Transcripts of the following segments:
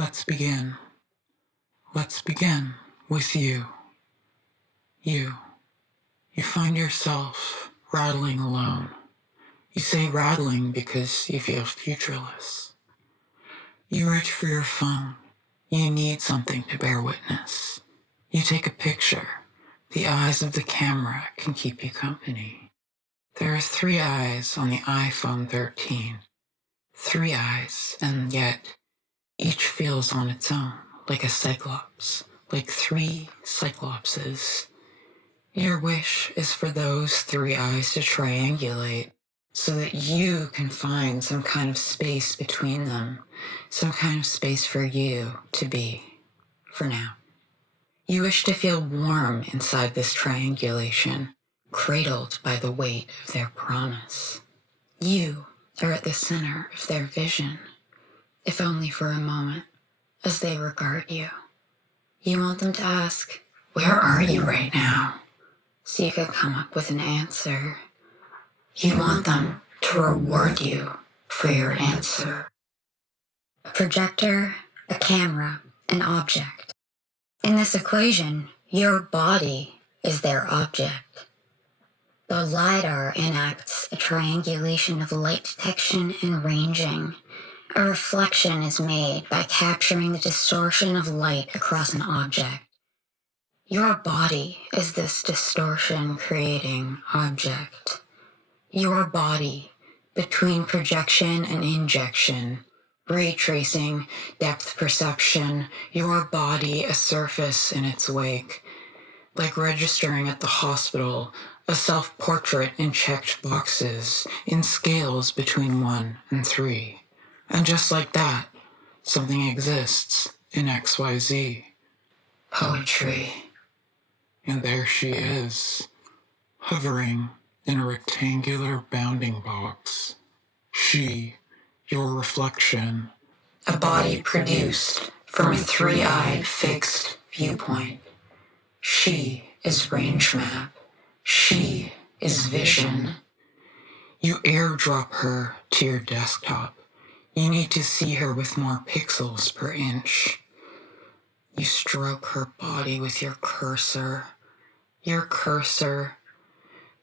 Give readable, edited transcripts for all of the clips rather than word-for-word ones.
Let's begin. Let's begin with you. You find yourself rattling alone. You say rattling because you feel futureless. You reach for your phone. You need something to bear witness. You take a picture. The eyes of the camera can keep you company. There are 3 eyes on the iPhone 13. 3 eyes, and yet each feels on its own, like a cyclops, like 3 cyclopses. Your wish is for those 3 eyes to triangulate so that you can find some kind of space between them, some kind of space for you to be, for now. You wish to feel warm inside this triangulation, cradled by the weight of their promise. You are at the center of their vision, if only for a moment, as they regard you. You want them to ask, "Where are you right now?" So you can come up with an answer. You want them to reward you for your answer. A projector, a camera, an object. In this equation, your body is their object. The LiDAR enacts a triangulation of light detection and ranging. A reflection is made by capturing the distortion of light across an object. Your body is this distortion-creating object. Your body, between projection and injection, ray tracing, depth perception, your body a surface in its wake. Like registering at the hospital, a self-portrait in checked boxes, in scales between 1 and 3. And just like that, something exists in XYZ. Poetry. And there she is, hovering in a rectangular bounding box. She, your reflection. A body produced from a 3-eyed fixed viewpoint. She is range map. She is vision. You airdrop her to your desktop. You need to see her with more pixels per inch. You stroke her body with your cursor. Your cursor,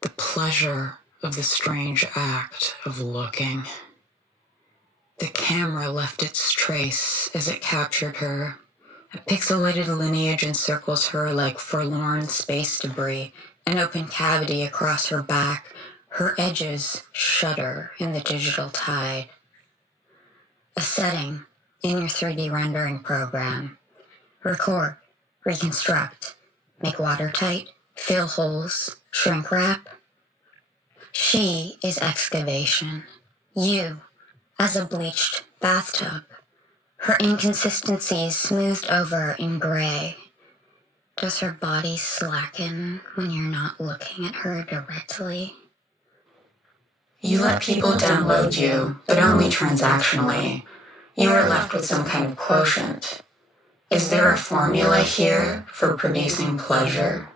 the pleasure of the strange act of looking. The camera left its trace as it captured her. A pixelated lineage encircles her like forlorn space debris, an open cavity across her back. Her edges shudder in the digital tide. A setting in your 3D rendering program. Record, reconstruct, make watertight, fill holes, shrink wrap. She is excavation. You, as a bleached bathtub. Her inconsistencies smoothed over in gray. Does her body slacken when you're not looking at her directly? You let people download you, but only transactionally. You are left with some kind of quotient. Is there a formula here for producing pleasure?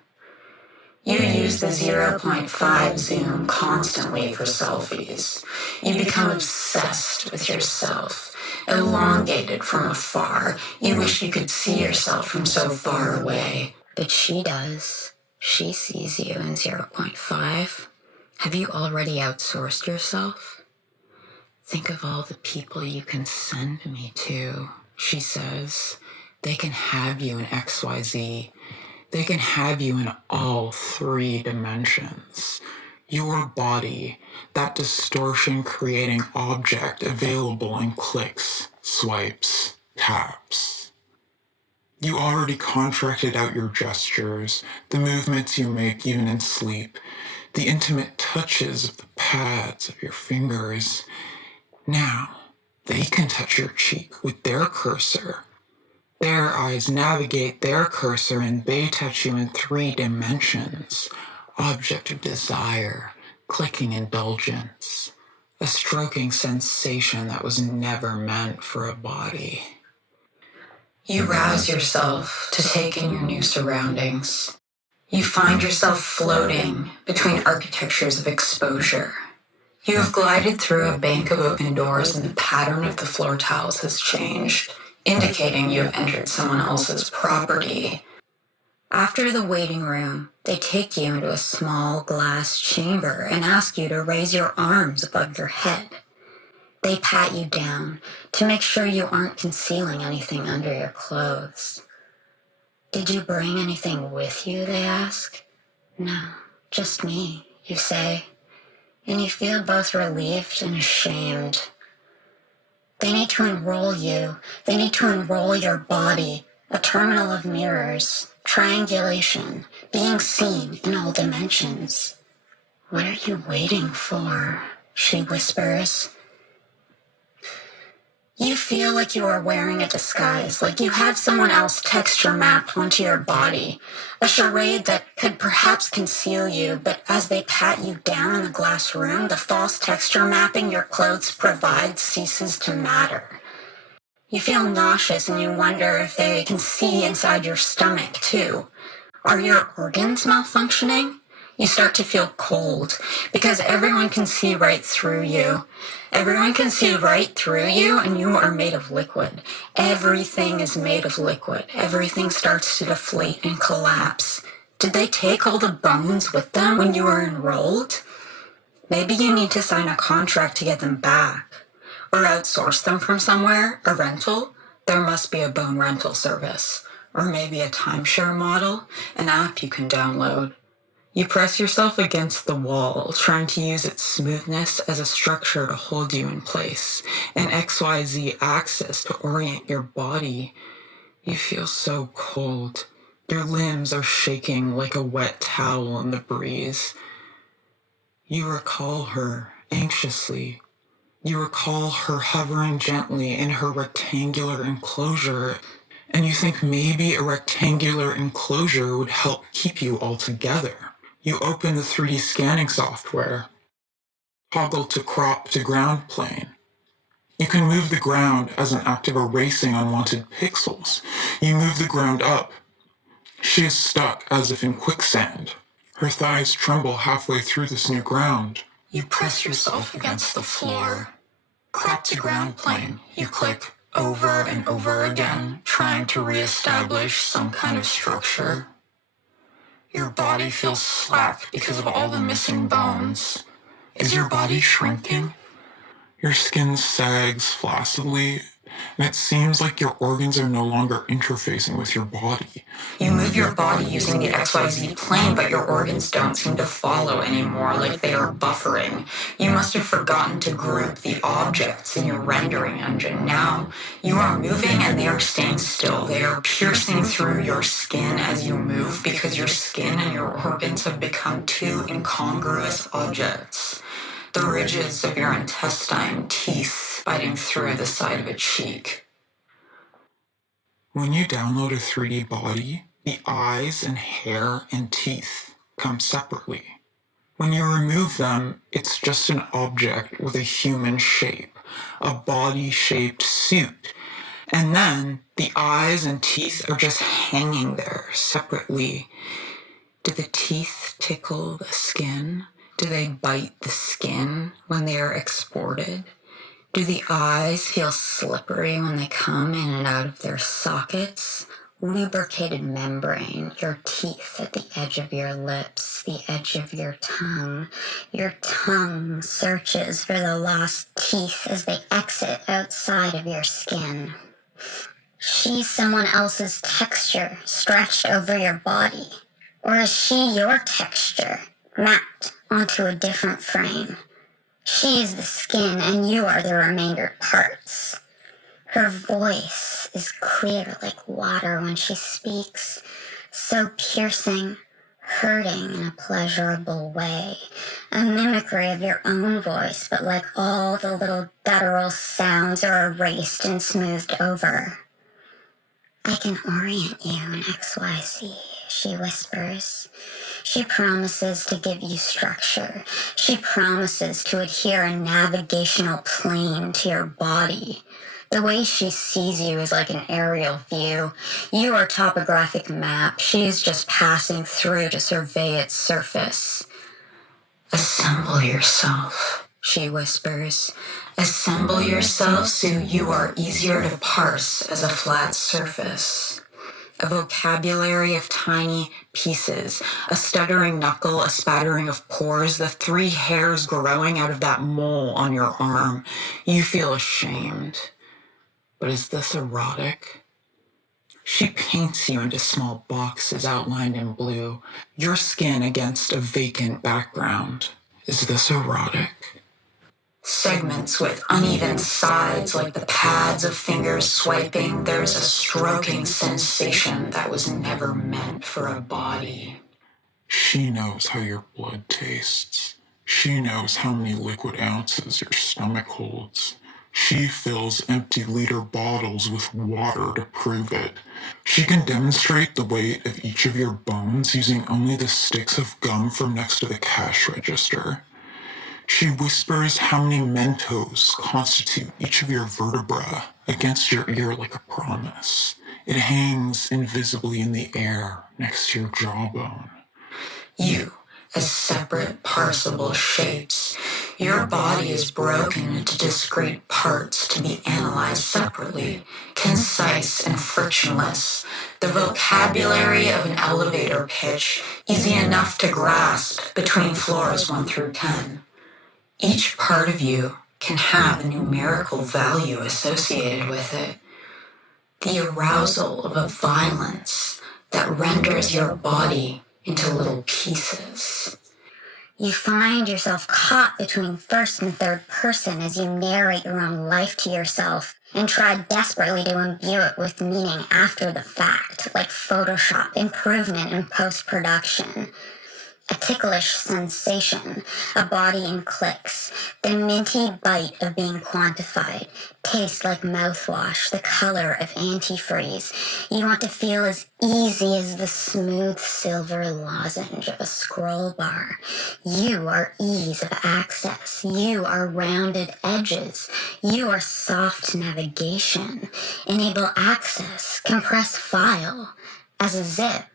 You use the 0.5 zoom constantly for selfies. You become obsessed with yourself, elongated from afar. You wish you could see yourself from so far away. But she does. She sees you in 0.5. Have you already outsourced yourself? Think of all the people you can send me to, she says. They can have you in XYZ. They can have you in all 3 dimensions. Your body, that distortion-creating object available in clicks, swipes, taps. You already contracted out your gestures, the movements you make even in sleep, the intimate touches of the pads of your fingers. Now, they can touch your cheek with their cursor. Their eyes navigate their cursor and they touch you in 3 dimensions. Object of desire, clicking indulgence, a stroking sensation that was never meant for a body. You rouse yourself to take in your new surroundings. You find yourself floating between architectures of exposure. You have glided through a bank of open doors and the pattern of the floor tiles has changed. indicating you have entered someone else's property. After the waiting room, they take you into a small glass chamber and ask you to raise your arms above your head. They pat you down to make sure you aren't concealing anything under your clothes. Did you bring anything with you, they ask. No, just me, you say, and you feel both relieved and ashamed. They need to enroll you. They need to enroll your body, a terminal of mirrors, triangulation, being seen in all dimensions. What are you waiting for? She whispers. You feel like you are wearing a disguise, like you have someone else texture mapped onto your body, a charade that could perhaps conceal you, but as they pat you down in the glass room, the false texture mapping your clothes provide ceases to matter. You feel nauseous and you wonder if they can see inside your stomach too. Are your organs malfunctioning? You start to feel cold because everyone can see right through you. Everyone can see right through you, and you are made of liquid. Everything is made of liquid. Everything starts to deflate and collapse. Did they take all the bones with them when you were enrolled? Maybe you need to sign a contract to get them back. Or outsource them from somewhere, a rental. There must be a bone rental service. Or maybe a timeshare model, an app you can download. You press yourself against the wall, trying to use its smoothness as a structure to hold you in place, an XYZ axis to orient your body. You feel so cold. Your limbs are shaking like a wet towel in the breeze. You recall her anxiously. You recall her hovering gently in her rectangular enclosure, and you think maybe a rectangular enclosure would help keep you all together. You open the 3D scanning software, toggle to crop to ground plane. You can move the ground as an act of erasing unwanted pixels. You move the ground up. She is stuck as if in quicksand. Her thighs tremble halfway through this new ground. You press yourself against the floor. Crop to ground plane. You click over and over again, trying to reestablish some kind of structure. Your body feels slack because of all the missing bones. Is your body shrinking? Your skin sags flaccidly, and it seems like your organs are no longer interfacing with your body. You move your body using the XYZ plane, but your organs don't seem to follow anymore, like they are buffering. You must have forgotten to group the objects in your rendering engine. Now, you are moving and they are staying still. They are piercing through your skin as you move because your skin and your organs have become two incongruous objects. The ridges of your intestine, teeth biting through the side of a cheek. When you download a 3D body, the eyes and hair and teeth come separately. When you remove them, it's just an object with a human shape, a body-shaped suit. And then the eyes and teeth are just hanging there separately. Do the teeth tickle the skin? Do they bite the skin when they are exported? Do the eyes feel slippery when they come in and out of their sockets? Lubricated membrane, your teeth at the edge of your lips, the edge of your tongue. Your tongue searches for the lost teeth as they exit outside of your skin. She's someone else's texture stretched over your body. Or is she your texture, mapped onto a different frame? She is the skin and you are the remainder parts. Her voice is clear like water when she speaks, so piercing, hurting in a pleasurable way. A mimicry of your own voice, but like all the little guttural sounds are erased and smoothed over. I can orient you in XYZ, she whispers. She promises to give you structure. She promises to adhere a navigational plane to your body. The way she sees you is like an aerial view. You are a topographic map. She's just passing through to survey its surface. Assemble yourself, she whispers. Assemble yourself so you are easier to parse as a flat surface. A vocabulary of tiny pieces, a stuttering knuckle, a spattering of pores, the 3 hairs growing out of that mole on your arm. You feel ashamed. But is this erotic? She paints you into small boxes outlined in blue, your skin against a vacant background. Is this erotic? Segments with uneven sides like the pads of fingers swiping, there's a stroking sensation that was never meant for a body. She knows how your blood tastes. She knows how many liquid ounces your stomach holds. She fills empty liter bottles with water to prove it. She can demonstrate the weight of each of your bones using only the sticks of gum from next to the cash register. She whispers how many Mentos constitute each of your vertebrae against your ear like a promise. It hangs invisibly in the air next to your jawbone. You, as separate parsable shapes, your body is broken into discrete parts to be analyzed separately, concise and frictionless, the vocabulary of an elevator pitch, easy enough to grasp between floors 1 through 10. Each part of you can have a numerical value associated with it. The arousal of a violence that renders your body into little pieces. You find yourself caught between first and third person as you narrate your own life to yourself and try desperately to imbue it with meaning after the fact, like Photoshop improvement in post-production. A ticklish sensation, a body in clicks, the minty bite of being quantified, taste like mouthwash, the color of antifreeze. You want to feel as easy as the smooth silver lozenge of a scroll bar. You are ease of access. You are rounded edges. You are soft navigation. Enable access, compress file. As a zip,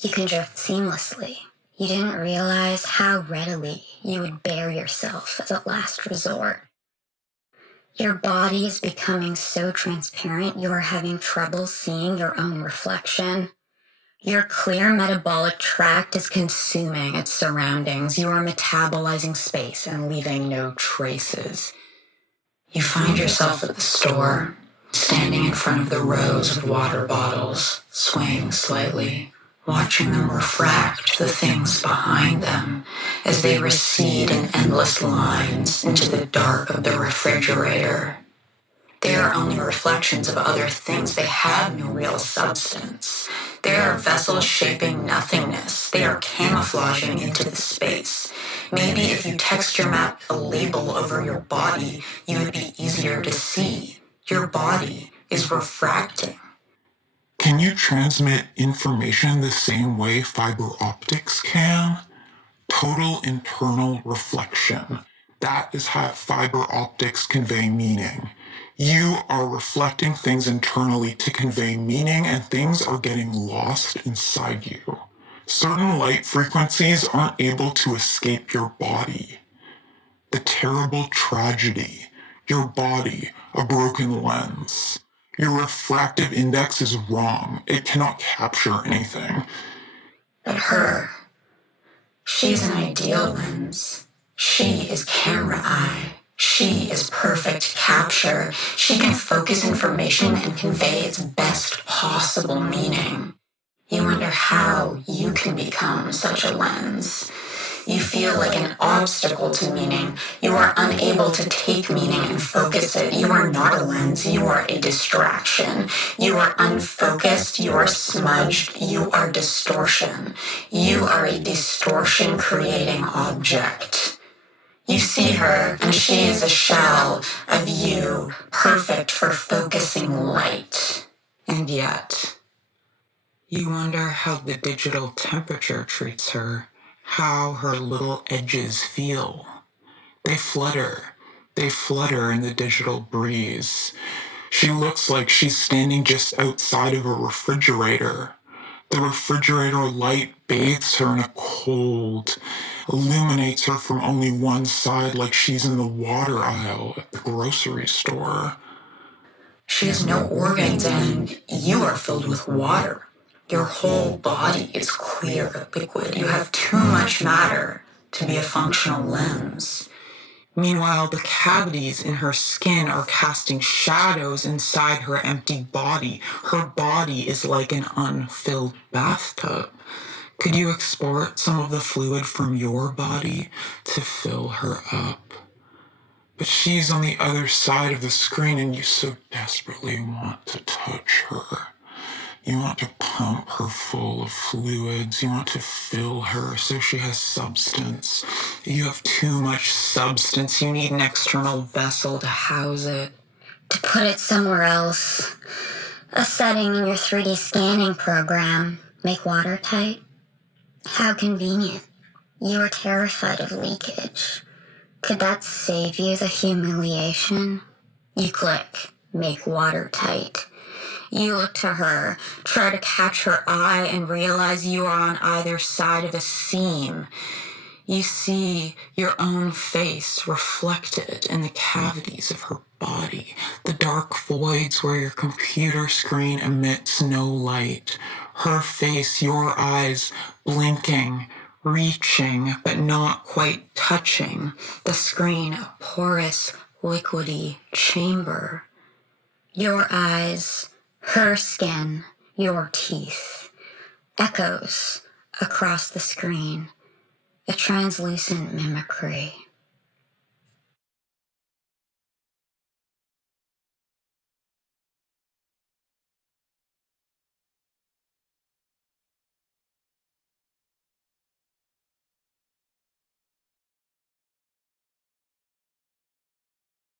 you can drift seamlessly. You didn't realize how readily you would bare yourself as a last resort. Your body is becoming so transparent you are having trouble seeing your own reflection. Your clear metabolic tract is consuming its surroundings. You are metabolizing space and leaving no traces. You find yourself at the store, standing in front of the rows of water bottles, swaying slightly, watching them refract the things behind them as they recede in endless lines into the dark of the refrigerator. They are only reflections of other things. They have no real substance. They are vessels shaping nothingness. They are camouflaging into the space. Maybe if you texture map a label over your body, you would be easier to see. Your body is refracting. Can you transmit information the same way fiber optics can? Total internal reflection. That is how fiber optics convey meaning. You are reflecting things internally to convey meaning, and things are getting lost inside you. Certain light frequencies aren't able to escape your body. The terrible tragedy. Your body, a broken lens. Your refractive index is wrong. It cannot capture anything. But her, she's an ideal lens. She is camera eye. She is perfect capture. She can focus information and convey its best possible meaning. You wonder how you can become such a lens. You feel like an obstacle to meaning. You are unable to take meaning and focus it. You are not a lens. You are a distraction. You are unfocused. You are smudged. You are distortion. You are a distortion creating object. You see her, and she is a shell of you, perfect for focusing light. And yet, you wonder how the digital temperature treats her, how her little edges feel. They flutter in the digital breeze. She looks like she's standing just outside of a refrigerator. The refrigerator light bathes her in a cold, illuminates her from only one side, like she's in the water aisle at the grocery store. She has no organs, and you are filled with water. Your whole body is clear liquid. You have too much matter to be a functional lens. Meanwhile, the cavities in her skin are casting shadows inside her empty body. Her body is like an unfilled bathtub. Could you export some of the fluid from your body to fill her up? But she's on the other side of the screen and you so desperately want to touch her. You want to pump her full of fluids. You want to fill her so she has substance. You have too much substance. You need an external vessel to house it. To put it somewhere else, a setting in your 3D scanning program, make watertight. How convenient. You are terrified of leakage. Could that save you the humiliation? You click, make watertight. You look to her, try to catch her eye, and realize you are on either side of a seam. You see your own face reflected in the cavities of her body, the dark voids where your computer screen emits no light. Her face, your eyes, blinking, reaching, but not quite touching. The screen, a porous, liquidy chamber. Your eyes, her skin, your teeth. Echoes across the screen. A translucent mimicry.